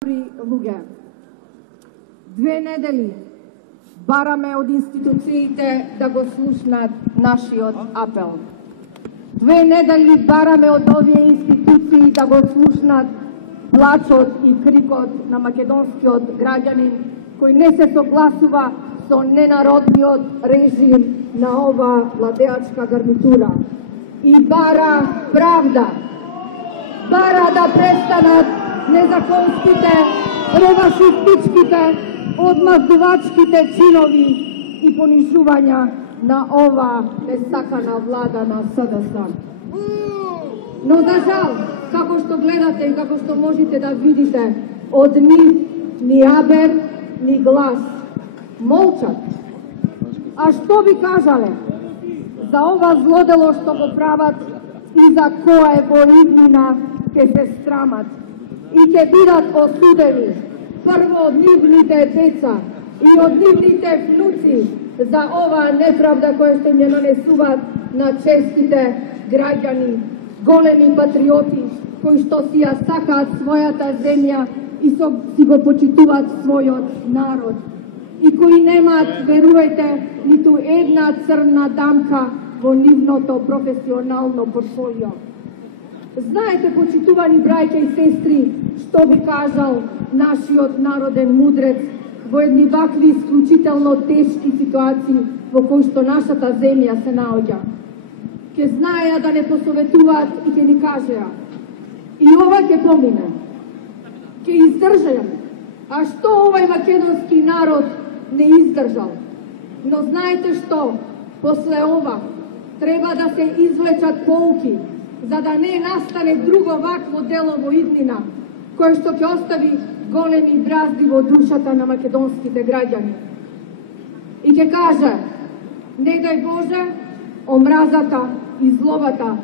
Луѓе, 2 недели бараме од институциите да го слушнат нашиот апел. 2 недели бараме од овие институции да го слушнат плачот и крикот на македонскиот граѓанин кој не се согласува со ненародниот режим на ова владеачка гарнитура и бара правда. Бара да престанат незаконските, ревашистичките, одмаздувачките чинови и понижувања на ова несакана влада на СДС. Но за жал, како што гледате и како што можете да видите, од нив ни абер, ни глас. Молчат. А што би кажале за ова злодело што го прават и за кое во иднина ќе се срамат и ќе бидат осудени прво од нивните деца и од нивните внуци за оваа неправда која што ќе нанесуваат на честите граѓани, големи патриоти кои што си ја сакаат својата земја и си го почитуваат својот народ и кои немаат, верувајте, ниту една црна дамка во нивното професионално портфолио. Знаете, почитувани браќа и сестри, што би кажал нашиот народен мудрец во едни вакви исклучително тешки ситуации во кои што нашата земја се наоѓа. Ке знаеа да не посоветуваат и ке ни кажеа. И ова ќе помине. Ке издржаја. А што овај македонски народ не издржал? Но знаете што? После ова треба да се извлечат поуки, за да не настане друго вакво дело во иднина, кое што ќе остави големи бразди во душата на македонските граѓани. И ќе каже, не дај Боже, омразата и злобата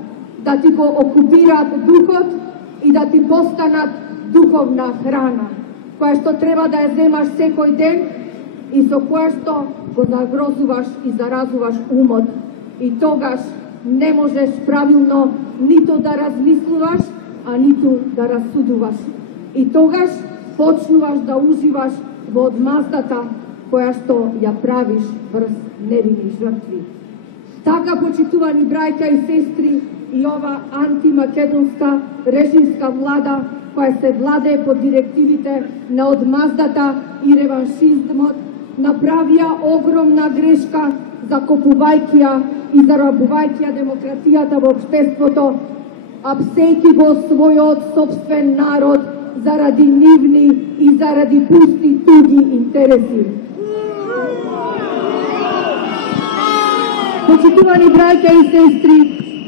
да ти го окупираат духот и да ти постанат духовна храна, која што треба да ја земаш секој ден и со која што го загрозуваш и заразуваш умот. И тогаш не можеш правилно ниту да размислуваш, а ниту да расудуваш. И тогаш почнуваш да уживаш во одмаздата која што ја правиш врз невини жртви. Така, почитувани браќа и сестри, и ова антимакедонска режимска влада која се владее под директивите на одмаздата и реваншизмот направија огромна грешка закопувајќи ја и зарабувајќи ја демократијата во општеството, апсејќи го својот собствен народ заради нивни и заради пусти туги интереси. Почитувани браќа и сестри,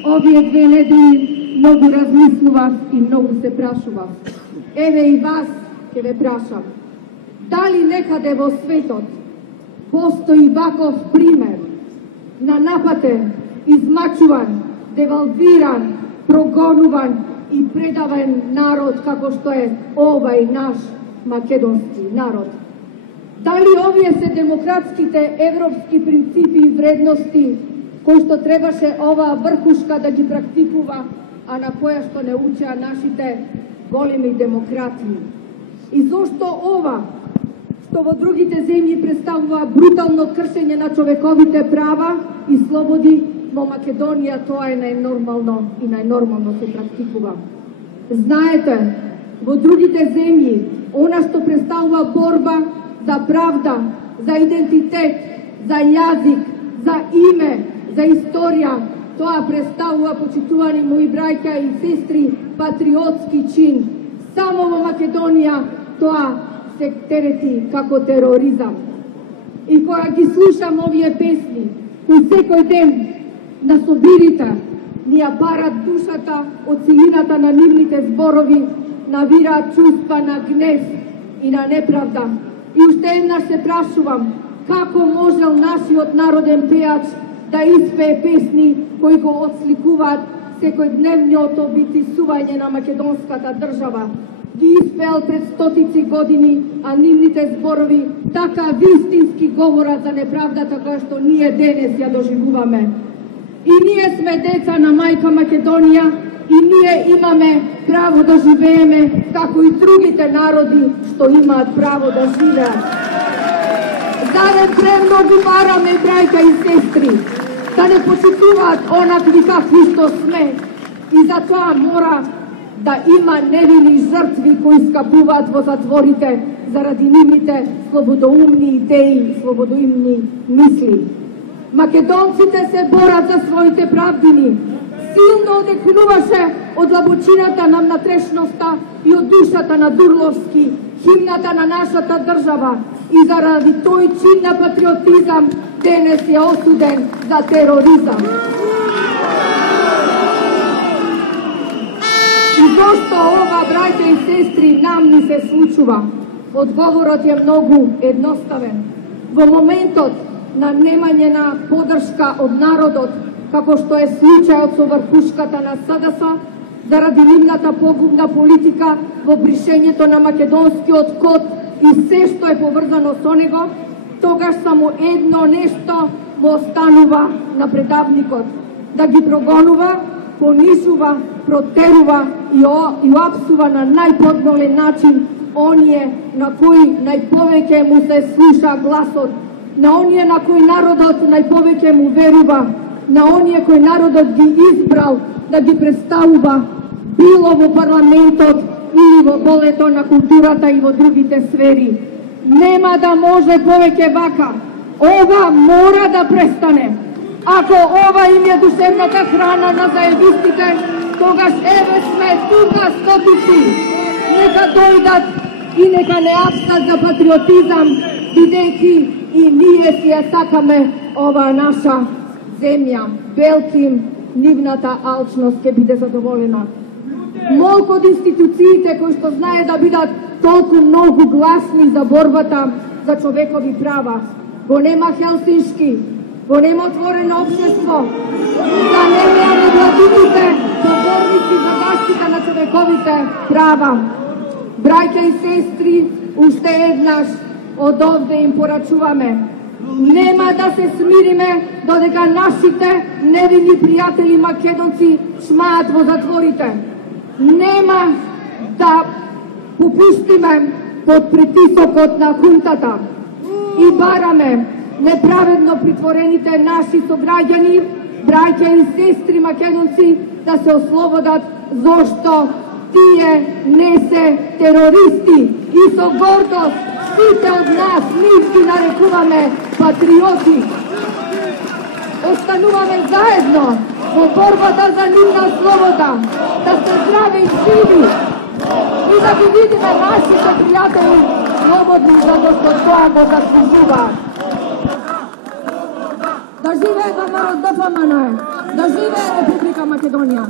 овие 2 недели многу размислував и многу се прашував. Еве и вас ќе ве прашам. Дали некаде во светот постои ваков пример на напатен, измачуван, девалвиран, прогонуван и предавен народ како што е овај наш македонски народ? Дали овие се демократските европски принципи и вредности кои што требаше оваа врхушка да ги практикува, а на која што не учеа нашите големи демократи? И зошто ова што во другите земји представува брутално кршење на човековите права и слободи, во Македонија тоа е најнормално и најнормално се практикува? Знаете, во другите земји, она што представува борба за правда, за идентитет, за јазик, за име, за историја, тоа представува, почитувани мои браќа и сестри, патриотски чин. Само во Македонија тоа се терети како тероризам. И кога ги слушам овие песни, кои секој ден на собирите ни ја парат душата од силината на нивните зборови, навираат чувства на гнев и на неправда. И уште еднаш се прашувам, како можел нашиот народен пеач да испее песни кои го отсликуваат секојдневното битисување на македонската држава. Ги испеал пред стотици години, а нивните зборови така вистински говорат за неправдата која што ние денес ја доживуваме. И ние сме деца на мајка Македонија и ние имаме право да живееме како и другите народи што имаат право да живеат. Зарем премногу бараме, брајка и сестри, да не почитуваат онакви какви што сме, и затоа мора да има невини жртви кои скапуваат во затворите заради нивните слободоумни идеи, слободоумни мисли. Македонците се борат за своите правдини. Силно одекнуваше од длабочината на внатрешноста и од душата на Дурловски, химната на нашата држава, и заради тој чин на патриотизам денес е осуден за тероризам. И зошто ова, браќа и сестри, нам ни се случува? Одговорот е многу едноставен. Во моментот на немање на поддршка од народот, како што е случајот со врхушката на СДС, заради нивната погубна политика во бришењето на македонскиот код и се што е поврзано со него, тогаш само едно нешто му останува на предавникот: да ги прогонува, понижува, протерува и опсува на најподголем начин оние на кои најповеќе му се слуша гласот, на оние на кои народот најповеќе му верува, на оние кои народот ги избрал да ги представува било во парламентот или во полето на културата и во другите сфери. Нема да може повеќе вака. Ова мора да престане. Ако ова им е душевната храна на заедистите, тогаш еве сме тука стотици. Нека дојдат и нека не апстат за патриотизам, бидејќи и ние си ја сакаме ова наша земја. Белким, нивната алчност ќе биде задоволена. Молку од институциите кои што знае да бидат толку многу гласни за борбата за човекови права. Го нема Хелсиншки, го нема отворено општество, да нема невладините поборници за заштита на човековите права. Браќа и сестри, уште еднаш од овде им порачуваме: нема да се смириме додека нашите невини пријатели македонци шмаат во затворите. Нема да попуштиме под притисокот на хунтата и бараме неправедно притворените наши сограѓани, браќа и сестри македонци, да се ослободат, зошто тие не се терористи, и со гордост сите од нас нив ги нарекуваме патриоти. Остануваме заедно во борбата за нивна слобода, да се здрави и живи и да ги видиме нашите пријатели слободни, zato тоа го заслужуваат. Да живее ВМРО ДФМН, да живее Република Македонија.